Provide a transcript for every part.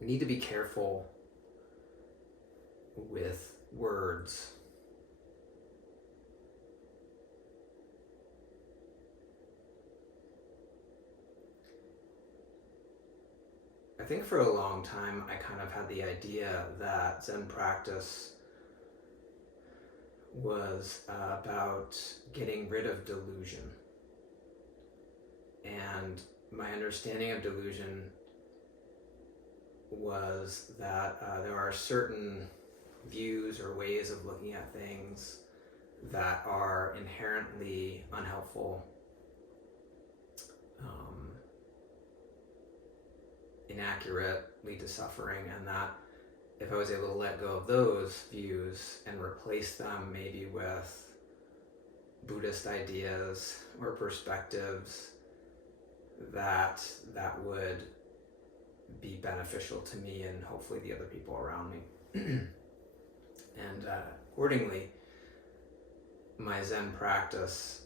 we need to be careful with words. I think for a long time I kind of had the idea that Zen practice was about getting rid of delusion. And my understanding of delusion was that there are certain views or ways of looking at things that are inherently unhelpful, inaccurate, lead to suffering, and that if I was able to let go of those views and replace them maybe with Buddhist ideas or perspectives, that would be beneficial to me and hopefully the other people around me. And accordingly, my Zen practice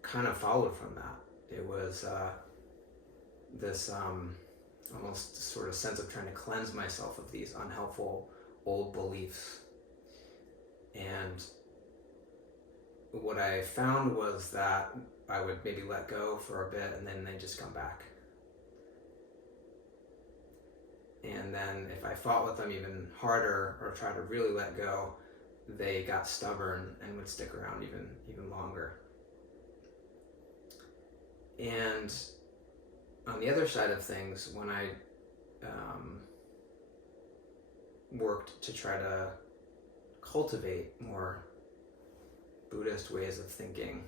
kind of followed from that. It was this almost sort of sense of trying to cleanse myself of these unhelpful old beliefs. And what I found was that I would maybe let go for a bit and then they just come back. And then if I fought with them even harder or tried to really let go, they got stubborn and would stick around even longer. And on the other side of things, when I worked to try to cultivate more Buddhist ways of thinking,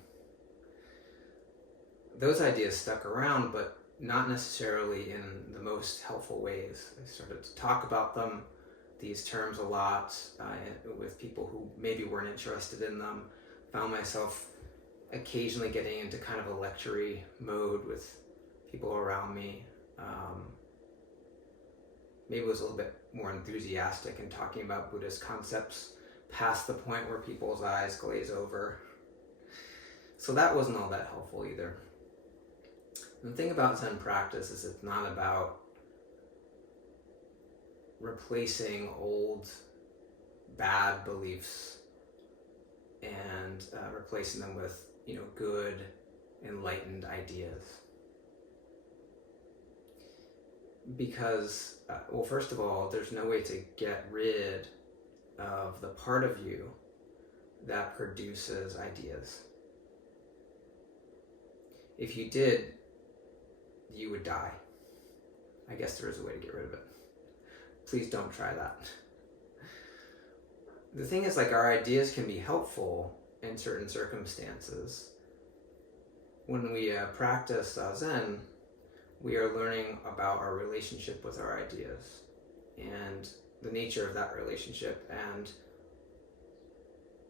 those ideas stuck around, but not necessarily in the most helpful ways. I started to talk about them, these terms, a lot with people who maybe weren't interested in them. Found myself occasionally getting into kind of a lecture-y mode with people around me. Maybe was a little bit more enthusiastic in talking about Buddhist concepts past the point where people's eyes glaze over. So that wasn't all that helpful either. And the thing about Zen practice is it's not about replacing old bad beliefs and replacing them with, good, enlightened ideas. Because, well, first of all, there's no way to get rid of the part of you that produces ideas. If you did, you would die. I guess there is a way to get rid of it. Please don't try that. The thing is, our ideas can be helpful in certain circumstances. When we practice Zen, we are learning about our relationship with our ideas and the nature of that relationship, and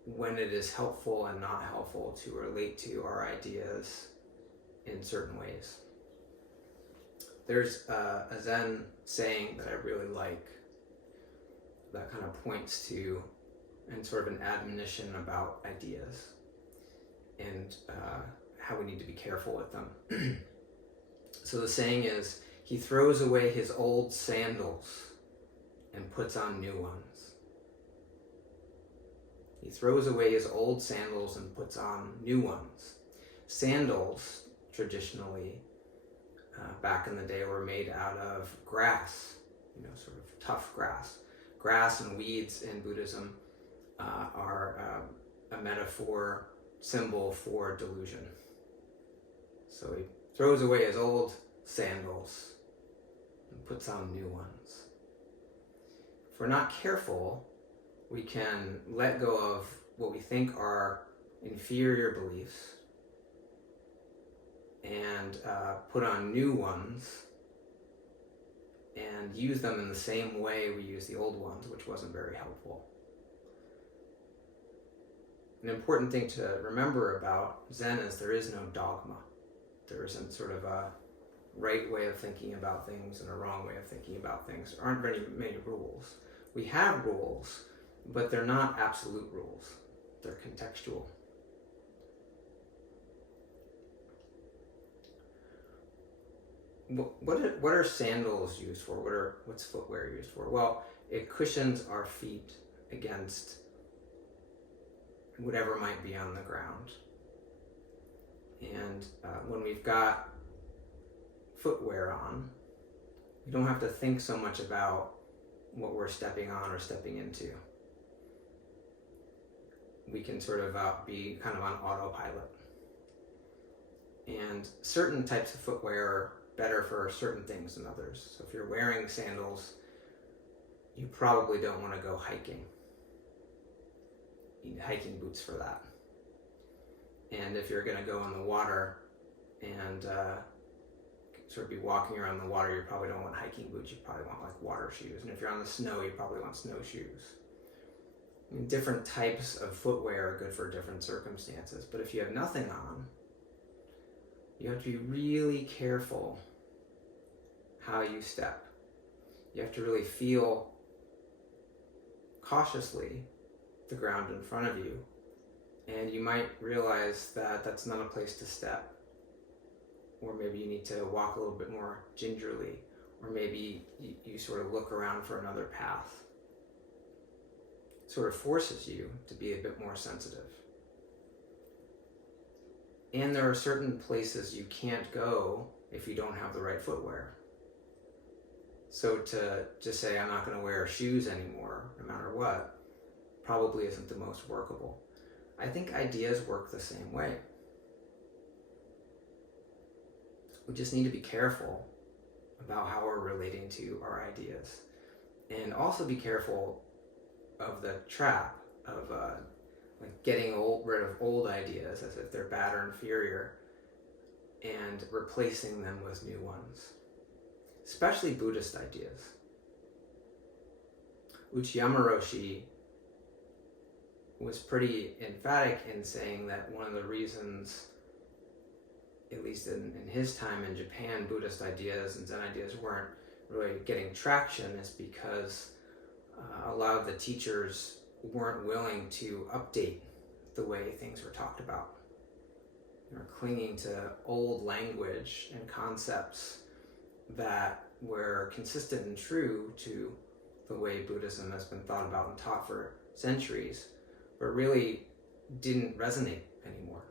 when it is helpful and not helpful to relate to our ideas in certain ways. There's a Zen saying that I really like that kind of points to and sort of an admonition about ideas and how we need to be careful with them. So the saying is, he throws away his old sandals and puts on new ones. He throws away his old sandals and puts on new ones. Sandals, traditionally, back in the day, were made out of grass, sort of tough grass. Grass and weeds in Buddhism are a metaphor, symbol for delusion. So he throws away his old sandals and puts on new ones. If we're not careful, we can let go of what we think are inferior beliefs and put on new ones and use them in the same way we use the old ones, which wasn't very helpful. An important thing to remember about Zen is there is no dogma. There isn't sort of a right way of thinking about things and a wrong way of thinking about things. There aren't very many rules. We have rules, but they're not absolute rules. They're contextual. what are sandals used for? What's footwear used for? Well, it cushions our feet against whatever might be on the ground. And when we've got footwear on, we don't have to think so much about what we're stepping on or stepping into. We can sort of be kind of on autopilot. And certain types of footwear are better for certain things than others. So if you're wearing sandals, you probably don't want to go hiking. You need hiking boots for that. And if you're going to go in the water and sort of be walking around the water, you probably don't want hiking boots. You probably want like water shoes. And if you're on the snow, you probably want snowshoes. I mean, different types of footwear are good for different circumstances. But if you have nothing on, you have to be really careful how you step. You have to really feel cautiously the ground in front of you. And you might realize that that's not a place to step. Or maybe you need to walk a little bit more gingerly. Or maybe you sort of look around for another path. It sort of forces you to be a bit more sensitive. And there are certain places you can't go if you don't have the right footwear. So to just say, I'm not going to wear shoes anymore, no matter what, probably isn't the most workable. I think ideas work the same way. We just need to be careful about how we're relating to our ideas. And also be careful of the trap of like getting rid of old ideas as if they're bad or inferior and replacing them with new ones. Especially Buddhist ideas. Uchiyama Roshi was pretty emphatic in saying that one of the reasons, at least in his time in Japan, Buddhist ideas and Zen ideas weren't really getting traction is because a lot of the teachers weren't willing to update the way things were talked about. They were clinging to old language and concepts that were consistent and true to the way Buddhism has been thought about and taught for centuries, but really didn't resonate anymore.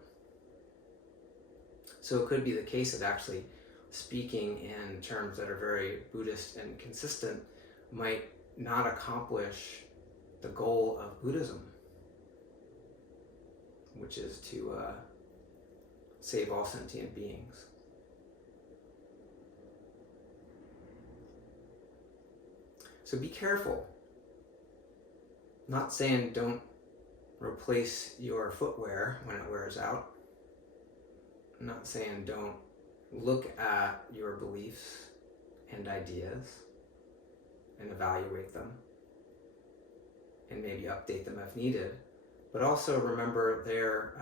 So it could be the case that actually speaking in terms that are very Buddhist and consistent might not accomplish the goal of Buddhism, which is to save all sentient beings. So be careful. Not saying don't replace your footwear when it wears out. I'm not saying don't look at your beliefs and ideas and evaluate them and maybe update them if needed. But also remember they're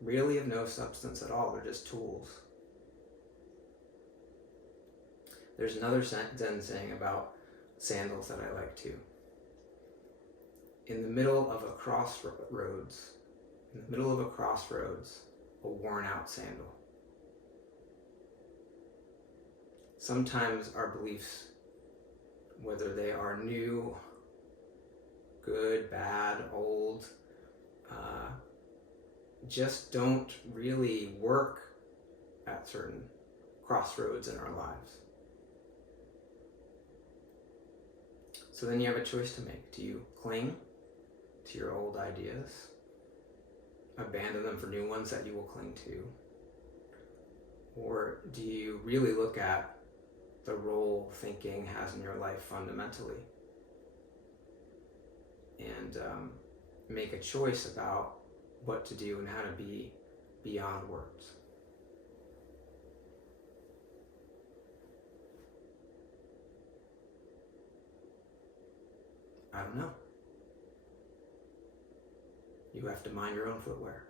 really of no substance at all. They're just tools. There's another Zen saying about sandals that I like too. In the middle of a crossroads, a worn out sandal. Sometimes our beliefs, whether they are new, good, bad, old, just don't really work at certain crossroads in our lives. So then you have a choice to make. Do you cling to your old ideas, abandon them for new ones that you will cling to? Or do you really look at the role thinking has in your life fundamentally and make a choice about what to do and how to be beyond words? I don't know. You have to mind your own footwear.